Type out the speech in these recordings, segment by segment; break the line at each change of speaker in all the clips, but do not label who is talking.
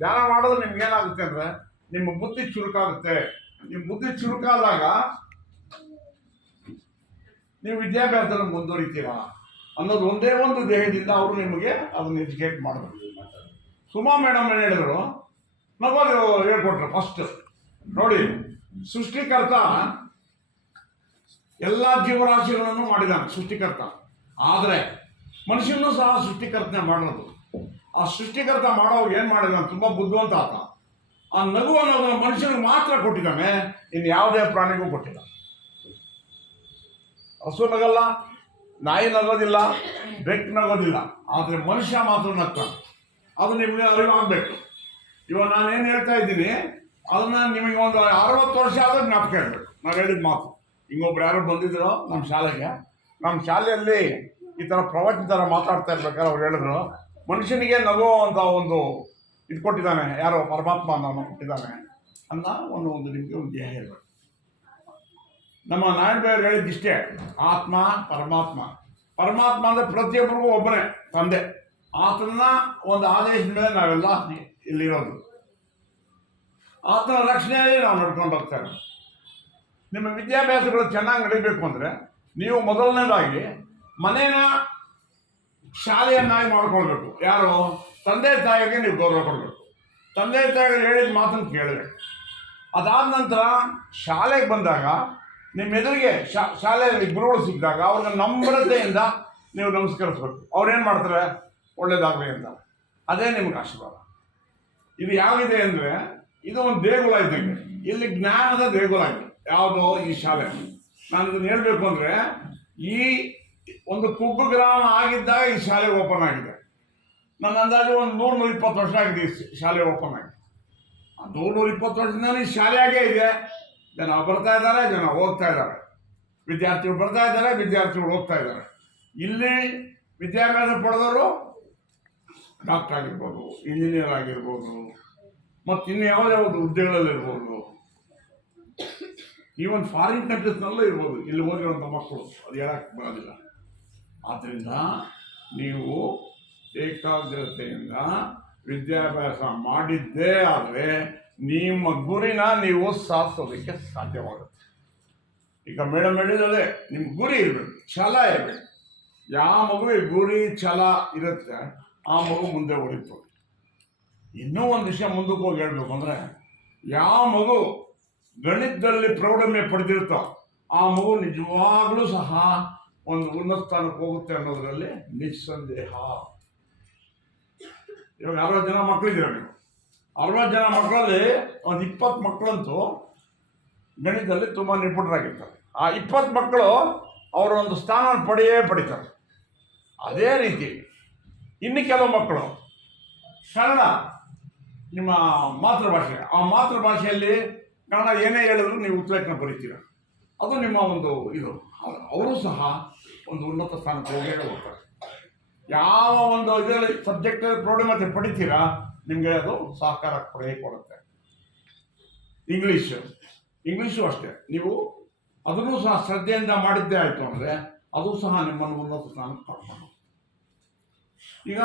ಧ್ಯಾನ ಮಾಡೋದು ನಿಮ್ಗೆ ಏನಾಗುತ್ತೆ ಅಂದ್ರೆ ನಿಮ್ಮ ಬುದ್ಧಿ ಚುರುಕಾಗುತ್ತೆ. ನಿಮ್ಮ ಬುದ್ಧಿ ಚುರುಕಾದಾಗ ನೀವು ವಿದ್ಯಾಭ್ಯಾಸದಲ್ಲಿ ಮುಂದುವರಿತೀರಾ ಅನ್ನೋದು ಒಂದೇ ಒಂದು ದೇಹದಿಂದ ಅವರು ನಿಮಗೆ ಅದನ್ನ ಎಜುಕೇಟ್ ಮಾಡಬೇಕು. ಸುಮಾ ಮೇಡಮ್ ಏನು ಹೇಳಿದ್ರು? ನಗೋದು ಹೇಳ್ಕೊಟ್ರು ಫಸ್ಟ್ ನೋಡಿ, ಸೃಷ್ಟಿಕರ್ತ ಎಲ್ಲ ಜೀವರಾಶಿಗಳನ್ನು ಮಾಡಿದ್ದಾನೆ ಸೃಷ್ಟಿಕರ್ತ. ಆದರೆ ಮನುಷ್ಯನೂ ಸಹ ಸೃಷ್ಟಿಕರ್ತನೆ ಮಾಡೋದು ಆ ಸೃಷ್ಟಿಕರ್ತ ಮಾಡೋ ಏನು ಮಾಡಿದ ತುಂಬ ಬುದ್ಧಿವಂತ ಆತ. ಆ ನಗು ಅನ್ನೋದನ್ನ ಮನುಷ್ಯನಿಗೆ ಮಾತ್ರ ಕೊಟ್ಟಿದ್ದಾನೆ, ಇನ್ನು ಯಾವುದೇ ಪ್ರಾಣಿಗೂ ಕೊಟ್ಟಿಲ್ಲ. ಹಸು ನಗಲ್ಲ, ನಾಯಿ ನಗೋದಿಲ್ಲ, ಬೆಕ್ಕು ನಗೋದಿಲ್ಲ. ಆದರೆ ಮನುಷ್ಯ ಮಾತ್ರ ನಗ್ತಾನೆ. ಅದು ನಿಮಗೆ ಅರಿವಾಗಬೇಕು ಇವಾಗ ನಾನೇನು ಹೇಳ್ತಾ ಇದ್ದೀನಿ, ಅದನ್ನ ನಿಮಗೆ ಒಂದು ಅರವತ್ತು ವರ್ಷ ಆದ್ರೆ ಜ್ಞಾಪಕ ಇರಬೇಕು. ನಾವು ಹೇಳಿದ ಮಾತು. ಹಿಂಗೊಬ್ರು ಯಾರು ಬಂದಿದ್ರು ನಮ್ಮ ಶಾಲೆಗೆ. ನಮ್ಮ ಶಾಲೆಯಲ್ಲಿ ಈ ಥರ ಪ್ರವಚನ ಥರ ಮಾತಾಡ್ತಾ ಇರ್ಬೇಕಾದ್ರೆ ಅವ್ರು ಹೇಳಿದ್ರು ಮನುಷ್ಯನಿಗೆ ನಗೋ ಅಂತ ಒಂದು ಇದು ಕೊಟ್ಟಿದ್ದಾನೆ. ಯಾರೋ ಪರಮಾತ್ಮ ನಾನು ಕೊಟ್ಟಿದ್ದಾನೆ. ಅನ್ನ ಒಂದು ಒಂದು ನಿಮಗೆ ಒಂದು ದೇಹ ಇರಬೇಕು. ನಮ್ಮ ನಾರಾಯಣ ಬೇರೆ ಹೇಳಿದ್ದಿಷ್ಟೇ ಆತ್ಮ, ಪರಮಾತ್ಮ. ಪರಮಾತ್ಮ ಅಂದರೆ ಪ್ರತಿಯೊಬ್ಬರಿಗೂ ಒಬ್ಬನೇ, ತಂದೆ. ಆತನ ಒಂದು ಆದೇಶದ ಮೇಲೆ ನಾವೆಲ್ಲ ಇಲ್ಲಿರೋದು. ಆತನ ರಕ್ಷಣೆಯಲ್ಲಿ ನಾವು ನಡ್ಕೊಂಡು ಹೋಗ್ತೇವೆ. ನಿಮ್ಮ ವಿದ್ಯಾಭ್ಯಾಸಗಳು ಚೆನ್ನಾಗಿ ನಡೀಬೇಕು ಅಂದರೆ ನೀವು ಮೊದಲನೇದಾಗಿ ಮನೇನ ಶಾಲೆಯನ್ನಾಗಿ ಮಾಡ್ಕೊಳ್ಬೇಕು. ಯಾರು? ತಂದೆ ತಾಯಿಗೆ ನೀವು ಗೌರವ ಕೊಡಬೇಕು. ತಂದೆ ತಾಯಿಗಳು ಹೇಳಿದ ಮಾತನ್ನು ಕೇಳಬೇಕು ಅದಾದ ನಂತರ ಶಾಲೆಗೆ ಬಂದಾಗ ನಿಮ್ಮ ಎದುರಿಗೆ ಶಾ, ಶಾಲೆಯಲ್ಲಿ ಗುರುಗಳು ಸಿಕ್ಕಿದಾಗ ಅವ್ರನ್ನ ನಮ್ರತೆಯಿಂದ ನೀವು ನಮಸ್ಕರಿಸ್ಬೇಕು. ಅವ್ರೇನು ಮಾಡ್ತಾರೆ? ಒಳ್ಳೇದಾಗಲಿ ಅಂತ. ಅದೇ ನಿಮ್ಗೆ ಆಶೀರ್ವಾದ. ಇದು ಯಾವಿದೆ ಅಂದರೆ, ಇದು ಒಂದು ದೇಗುಲ ಇದ್ದಂಗೆ ಇಲ್ಲಿ ಜ್ಞಾನದ ದೇಗುಲ ಇದೆ. ಯಾವುದು ಈ ಶಾಲೆ. ನಾನು ಇದನ್ನು ಹೇಳಬೇಕು ಅಂದರೆ, ಈ ಒಂದು ಕುಗ್ಗು ಗ್ರಾಮ ಆಗಿದ್ದಾಗ ಈ ಶಾಲೆ ಓಪನ್ ಆಗಿದೆ. ನನ್ನ ಅಂದಾಜು ಒಂದು ನೂರು ನೂರ ಇಪ್ಪತ್ತು ವರ್ಷ ಆಗಿದೆ ಈ ಶಾಲೆ ಓಪನ್ ಆಗಿದೆ ಆ ನೂರು ನೂರ ಇಪ್ಪತ್ತು ವರ್ಷದಿಂದ ಈ ಶಾಲೆಯಾಗೇ ಇದೆ. ಜನ ಬರ್ತಾ ಇದ್ದಾರೆ, ಜನ ಹೋಗ್ತಾ ಇದ್ದಾರೆ. ವಿದ್ಯಾರ್ಥಿಗಳು ಬರ್ತಾ ಇದ್ದಾರೆ, ವಿದ್ಯಾರ್ಥಿಗಳು ಹೋಗ್ತಾ ಇದ್ದಾರೆ. ಇಲ್ಲಿ ವಿದ್ಯಾಭ್ಯಾಸ ಪಡೆದವರು ಡಾಕ್ಟರ್ ಆಗಿರ್ಬೋದು, ಇಂಜಿನಿಯರ್ ಆಗಿರ್ಬೋದು, ಮತ್ತು ಇನ್ನು ಒಂದು ಹುದ್ದೆಗಳಲ್ಲಿರ್ಬೋದು ಈವನ್ ಫಾರಿನ್ ಕಂಟ್ರೀಸ್ನಲ್ಲೂ ಇರ್ಬೋದು. ಇಲ್ಲಿ ಹೋಗಿರುವಂಥ ಮಕ್ಕಳು, ಅದು ಹೇಳಕ್ಕೆ ಬರೋದಿಲ್ಲ. ಆದ್ದರಿಂದ ನೀವು ಏಕಾಗ್ರತೆಯಿಂದ ವಿದ್ಯಾಭ್ಯಾಸ ಮಾಡಿದ್ದೇ ಆದರೆ ನಿಮ್ಮ ಗುರಿನ ನೀವು ಸಾಧಿಸೋದಕ್ಕೆ ಸಾಧ್ಯವಾಗುತ್ತೆ. ಈಗ ಮೇಡಮ್ ಹೇಳಿದರೆ ನಿಮ್ಮ ಗುರಿ ಇರಬೇಕು, ಛಲ ಇರಬೇಕು. ಯಾವ ಮಗುವಿಗೆ ಗುರಿ, ಛಲ ಇರುತ್ತೆ, ಆ ಮಗು ಮುಂದೆ ಹೊಡಿತು ಇನ್ನೂ ಒಂದು ವಿಷಯ ಮುಂದಕ್ಕೆ ಹೋಗಿ ಹೇಳ್ಬೇಕು ಅಂದರೆ, ಯಾವ ಮಗು ಗಣಿತದಲ್ಲಿ ಪ್ರೌಢಮೆ ಪಡೆದಿರುತ್ತೋ, ಆ ಮಗು ನಿಜವಾಗಲೂ ಸಹ ಒಂದು ಉನ್ನತ ಸ್ಥಾನಕ್ಕೆ ಹೋಗುತ್ತೆ ಅನ್ನೋದರಲ್ಲಿ ನಿಸ್ಸಂದೇಹ. ಇವಾಗ ಅರವತ್ತು ಜನ ಮಕ್ಕಳಿದ್ದೀರ ನೀವು? ಅರವತ್ತು ಜನ ಮಕ್ಕಳಲ್ಲಿ ಒಂದು ಇಪ್ಪತ್ತು ಮಕ್ಕಳಂತೂ ಗಣಿತದಲ್ಲಿ ತುಂಬ ನಿಪುಣರಾಗಿರ್ತಾರೆ. ಆ ಇಪ್ಪತ್ತು ಮಕ್ಕಳು ಅವರ ಒಂದು ಸ್ಥಾನ ಪಡೆಯೇ ಪಡಿತಾರೆ. ಅದೇ ರೀತಿ ಇನ್ನು ಕೆಲವು ಮಕ್ಕಳು, ಕನ್ನಡ ನಿಮ್ಮ ಮಾತೃಭಾಷೆ, ಆ ಮಾತೃಭಾಷೆಯಲ್ಲಿ ಕನ್ನಡ ಏನೇ ಹೇಳಿದ್ರು ನೀವು ಉತ್ಲೇಖನ ಬರೀತೀರ? ಅದು ನಿಮ್ಮ ಒಂದು ಇದು, ಅವರು ಸಹ ಒಂದು ಉನ್ನತ ಸ್ಥಾನಕ್ಕೆ ಹೋಗೇ ಹೋಗ್ತಾರೆ ಯಾವ ಒಂದು ಇದರಲ್ಲಿ ಸಬ್ಜೆಕ್ಟ್ ಪ್ರೌಢಮತೆ ಪಡಿತೀರಾ, ನಿಮಗೆ ಅದು ಸಹಕಾರ ಕೊಡೇ ಕೊಡುತ್ತೆ. ಇಂಗ್ಲೀಷ್ ಇಂಗ್ಲೀಷು ಅಷ್ಟೇ. ನೀವು ಅದನ್ನು ಸಹ ಶ್ರದ್ಧೆಯಿಂದ ಮಾಡಿದ್ದೇ ಆಯಿತು ಅಂದರೆ ಅದು ಸಹ ನಿಮ್ಮನ್ನು ಉನ್ನತ ಸ್ಥಾನಕ್ಕೆ ಕರ್ಕೊಂಡು ಈಗ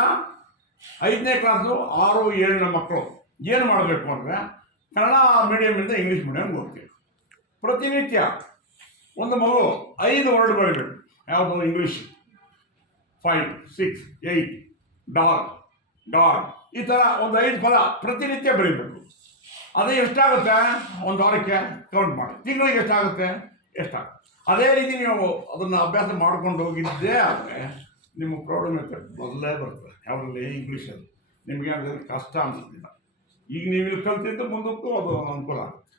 ಐದನೇ ಕ್ಲಾಸು ಆರು, ಏಳನೇ ಮಕ್ಕಳು ಏನು ಮಾಡಬೇಕು ಅಂದರೆ ಕನ್ನಡ ಮೀಡಿಯಮಿಂದ ಇಂಗ್ಲೀಷ್ ಮೀಡಿಯಮ್ ಹೋಗ್ತೀವಿ ಪ್ರತಿನಿತ್ಯ ಒಂದು ಮಗು, ಐದು ವರ್ಡ್ ಬರೀಬೇಕು ಯಾವುದು English five six eight dog dog ಈ ಥರ ಒಂದು ಐದು ಪದ ಪ್ರತಿನಿತ್ಯ ಬರೀಬೇಕು. ಅದೇ ಎಷ್ಟಾಗುತ್ತೆ? ಒಂದು ವಾರಕ್ಕೆ ಕೌಂಟ್ ಮಾಡಿ. ತಿಂಗಳಿಗೆ ಎಷ್ಟಾಗುತ್ತೆ? ಎಷ್ಟಾಗುತ್ತೆ? ಅದೇ ರೀತಿ ನೀವು ಅದನ್ನು ಅಭ್ಯಾಸ ಮಾಡ್ಕೊಂಡು ಹೋಗಿದ್ದೇ ಆದರೆ ನಿಮ್ಮ ಪ್ರಾಬ್ಲಮ್ ಮೊದಲೇ ಬರ್ತದೆ. ಯಾವುದರಲ್ಲಿ? ಇಂಗ್ಲೀಷಲ್ಲಿ ನಿಮಗೆ ಅದರಲ್ಲಿ ಕಷ್ಟ ಅನಿಸೋದಿಲ್ಲ. ಈಗ ನೀವು ಇಲ್ಲಿ ಕಲ್ತಿದ್ದು ಮುಂದಕ್ಕೂ ಅದು ಅನುಕೂಲ ಆಗುತ್ತೆ.